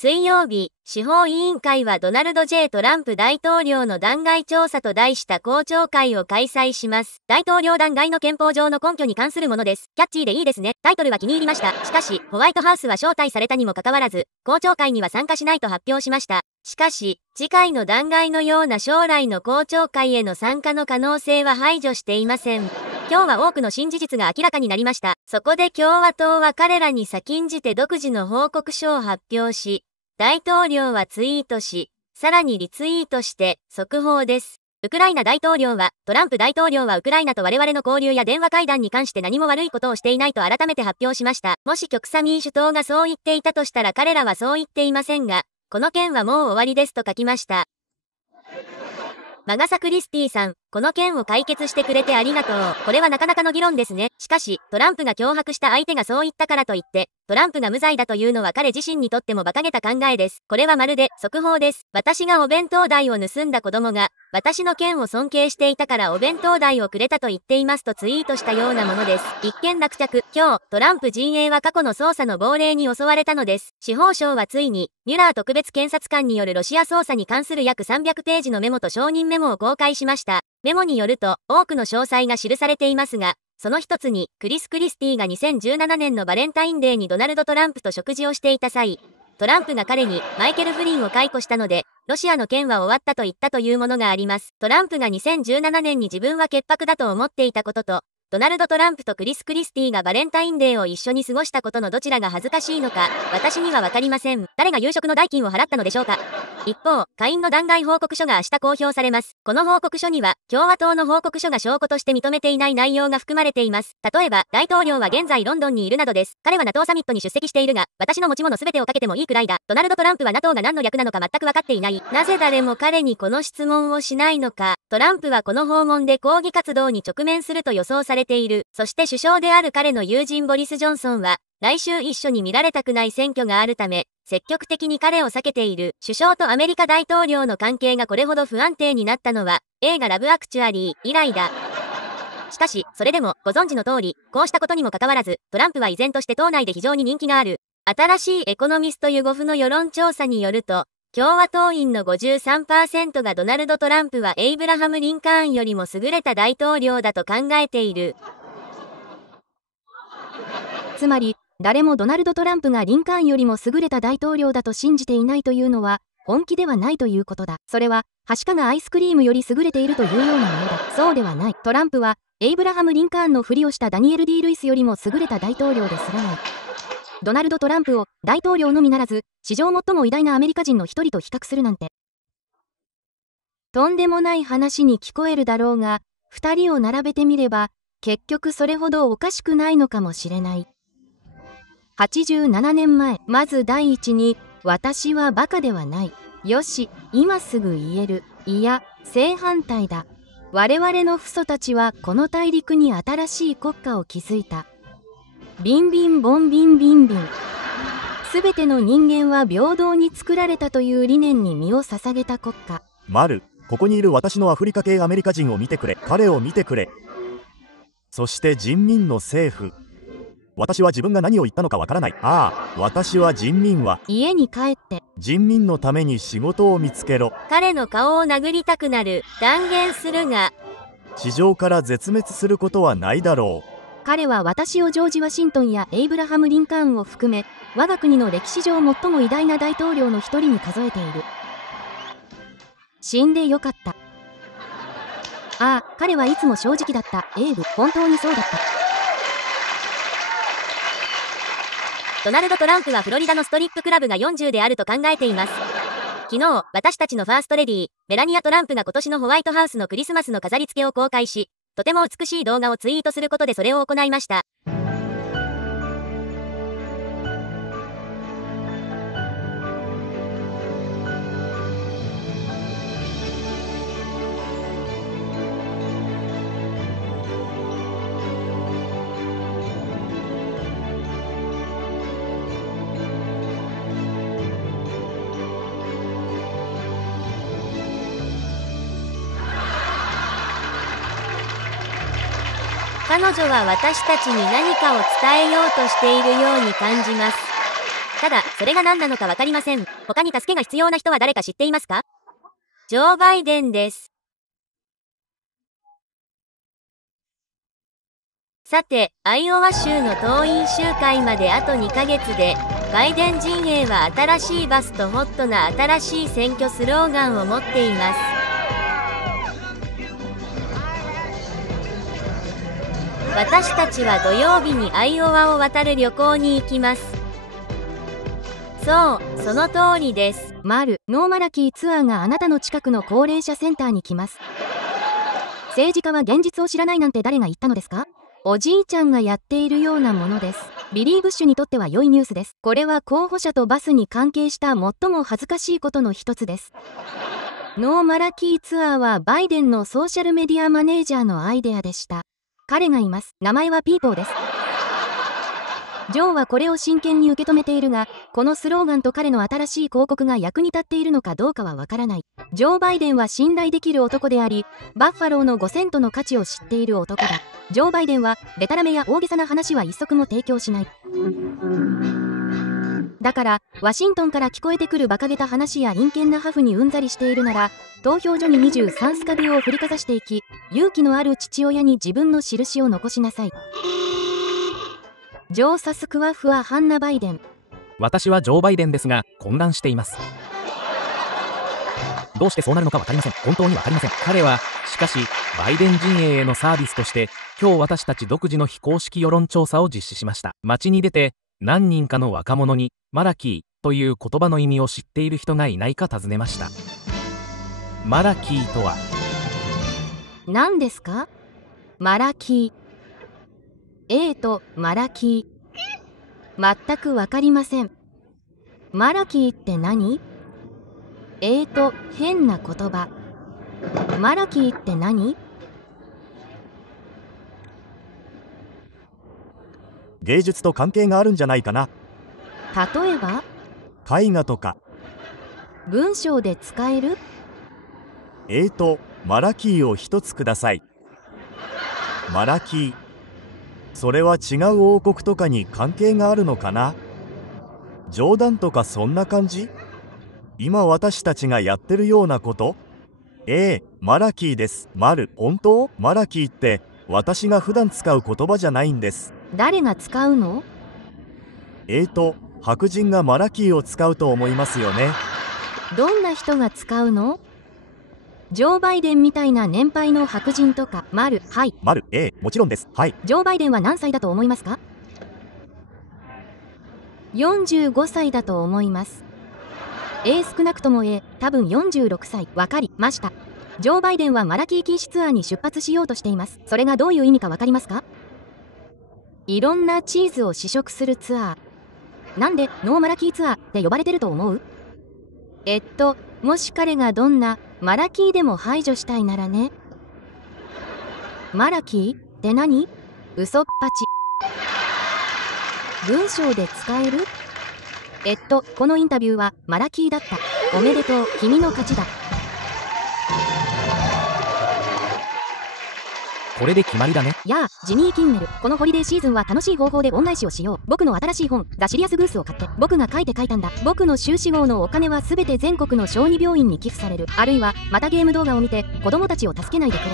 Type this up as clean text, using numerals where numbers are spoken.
水曜日、司法委員会はドナルド・ J. トランプ大統領の弾劾調査と題した公聴会を開催します。大統領弾劾の憲法上の根拠に関するものです。キャッチーでいいですね。タイトルは気に入りました。しかし、ホワイトハウスは招待されたにもかかわらず、公聴会には参加しないと発表しました。しかし、次回の弾劾のような将来の公聴会への参加の可能性は排除していません。今日は多くの新事実が明らかになりました。そこで共和党は彼らに先んじて独自の報告書を発表し、大統領はツイートし、さらにリツイートして、速報です。ウクライナ大統領は、トランプ大統領はウクライナと我々の交流や電話会談に関して何も悪いことをしていないと改めて発表しました。もし極左民主党がそう言っていたとしたら彼らはそう言っていませんが、この件はもう終わりですと書きました。マガサ・クリスティさん、この件を解決してくれてありがとう。これはなかなかの議論ですね。しかし、トランプが脅迫した相手がそう言ったからといって、トランプが無罪だというのは彼自身にとっても馬鹿げた考えです。これはまるで、速報です。私がお弁当代を盗んだ子供が、私の件を尊敬していたからお弁当代をくれたと言っていますとツイートしたようなものです。一件落着。今日、トランプ陣営は過去の捜査の亡霊に襲われたのです。司法省はついに、ミュラー特別検察官によるロシア捜査に関する約300ページのメモと承認メモを公開しました。メモによると、多くの詳細が記されていますが、その一つに、クリス・クリスティが2017年のバレンタインデーにドナルド・トランプと食事をしていた際、トランプが彼にマイケル・フリンを解雇したので、ロシアの件は終わったと言ったというものがあります。トランプが2017年に自分は潔白だと思っていたことと、ドナルド・トランプとクリス・クリスティがバレンタインデーを一緒に過ごしたことのどちらが恥ずかしいのか、私にはわかりません。誰が夕食の代金を払ったのでしょうか。一方、下院の弾劾報告書が明日公表されます。この報告書には、共和党の報告書が証拠として認めていない内容が含まれています。例えば、大統領は現在ロンドンにいるなどです。彼は NATO サミットに出席しているが、私の持ち物すべてをかけてもいいくらいだ。ドナルド・トランプは NATO が何の略なのか全く分かっていない。なぜ誰も彼にこの質問をしないのか。トランプはこの訪問で抗議活動に直面すると予想されている。そして首相である彼の友人ボリス・ジョンソンは、来週一緒に見られたくない選挙があるため、積極的に彼を避けている。首相とアメリカ大統領の関係がこれほど不安定になったのは、映画ラブアクチュアリー以来だ。しかし、それでも、ご存知の通り、こうしたことにもかかわらず、トランプは依然として党内で非常に人気がある。新しいエコノミストユゴフの世論調査によると、共和党員の 53% がドナルド・トランプはエイブラハム・リンカーンよりも優れた大統領だと考えている。つまり、誰もドナルド・トランプがリンカーンよりも優れた大統領だと信じていないというのは、本気ではないということだ。それは、はしかがアイスクリームより優れているというようなものだ。そうではない。トランプは、エイブラハム・リンカーンのふりをしたダニエル・D・ルイスよりも優れた大統領ですらない。ドナルド・トランプを大統領のみならず、史上最も偉大なアメリカ人の一人と比較するなんて。とんでもない話に聞こえるだろうが、二人を並べてみれば、結局それほどおかしくないのかもしれない。87年前、まず第一に、私はバカではない。よし、今すぐ言える。いや、正反対だ。我々の父祖たちはこの大陸に新しい国家を築いた。ビンビンボンビンビンビン。すべての人間は平等に作られたという理念に身を捧げた国家。マル、ここにいる私のアフリカ系アメリカ人を見てくれ。彼を見てくれ。そして人民の政府。私は自分が何を言ったのかわからない。ああ、私は人民は家に帰って人民のために仕事を見つけろ。彼の顔を殴りたくなる。断言するが、地上から絶滅することはないだろう。彼は私をジョージ・ワシントンやエイブラハム・リンカーンを含め、我が国の歴史上最も偉大な大統領の一人に数えている。死んでよかった。ああ、彼はいつも正直だった。エイブ、本当にそうだった。ドナルド・トランプはフロリダのストリップクラブが40であると考えています。昨日、私たちのファーストレディー、メラニア・トランプが今年のホワイトハウスのクリスマスの飾り付けを公開し、とても美しい動画をツイートすることでそれを行いました。彼女は私たちに何かを伝えようとしているように感じます。ただ、それが何なのかわかりません。他に助けが必要な人は誰か知っていますか？ジョー・バイデンです。さて、アイオワ州の党員集会まであと2ヶ月で、バイデン陣営は新しいバスとホットな新しい選挙スローガンを持っています。私たちは土曜日にアイオワを渡る旅行に行きます。そう、その通りです。ノーマラキーツアーがあなたの近くの高齢者センターに来ます。政治家は現実を知らないなんて誰が言ったのですか？おじいちゃんがやっているようなものです。ビリー・ブッシュにとっては良いニュースです。これは候補者とバスに関係した最も恥ずかしいことの一つです。ノーマラキーツアーはバイデンのソーシャルメディアマネージャーのアイデアでした。彼がいます。名前はピーポーです。ジョーはこれを真剣に受け止めているが、このスローガンと彼の新しい広告が役に立っているのかどうかはわからない。ジョー・バイデンは信頼できる男であり、バッファローの5セントの価値を知っている男だ。ジョー・バイデンはデタラメや大げさな話は一足も提供しない。だから、ワシントンから聞こえてくる馬鹿げた話や陰険なハフにうんざりしているなら、投票所に23スカビを振りかざしていき、勇気のある父親に自分の印を残しなさい。ジョー・サスクワフはハンナ・バイデン。私はジョー・バイデンですが、混乱しています。どうしてそうなるのか分かりません。本当に分かりません。彼は、しかし、バイデン陣営へのサービスとして、今日私たち独自の非公式世論調査を実施しました。街に出て、何人かの若者に、マラキーという言葉の意味を知っている人がいないか尋ねました。マラキーとは何ですか？マラキー。とマラキー。全くわかりません。マラキーって何？変な言葉。マラキーって何？芸術と関係があるんじゃないかな。例えば？絵画とか。文章で使える？マラキーを一つください。マラキー。それは違う王国とかに関係があるのかな？冗談とかそんな感じ？今私たちがやってるようなこと？マラキーです。本当？マラキーって私が普段使う言葉じゃないんです。誰が使うの？白人がマラキーを使うと思いますよね。どんな人が使うの？ジョー・バイデンみたいな年配の白人とか。はい。もちろんです。はい。ジョー・バイデンは何歳だと思いますか？45歳だと思います。少なくとも多分46歳。わかりました。ジョー・バイデンはマラキー禁止ツアーに出発しようとしています。それがどういう意味かわかりますか？いろんなチーズを試食するツアー。なんでノーマラキーツアーって呼ばれてると思う？もし彼がどんなマラキーでも排除したいならね。マラキーって何？嘘っぱち。文章で使える？このインタビューはマラキーだった。おめでとう、君の勝ちだ。これで決まりだね。やあ、ジミー・キンメル。このホリデーシーズンは楽しい方法で恩返しをしよう。僕の新しい本、ザ・シリアス・グースを買って、僕が書いたんだ。僕の修士号のお金はすべて全国の小児病院に寄付される。あるいは、またゲーム動画を見て、子供たちを助けないでくれ。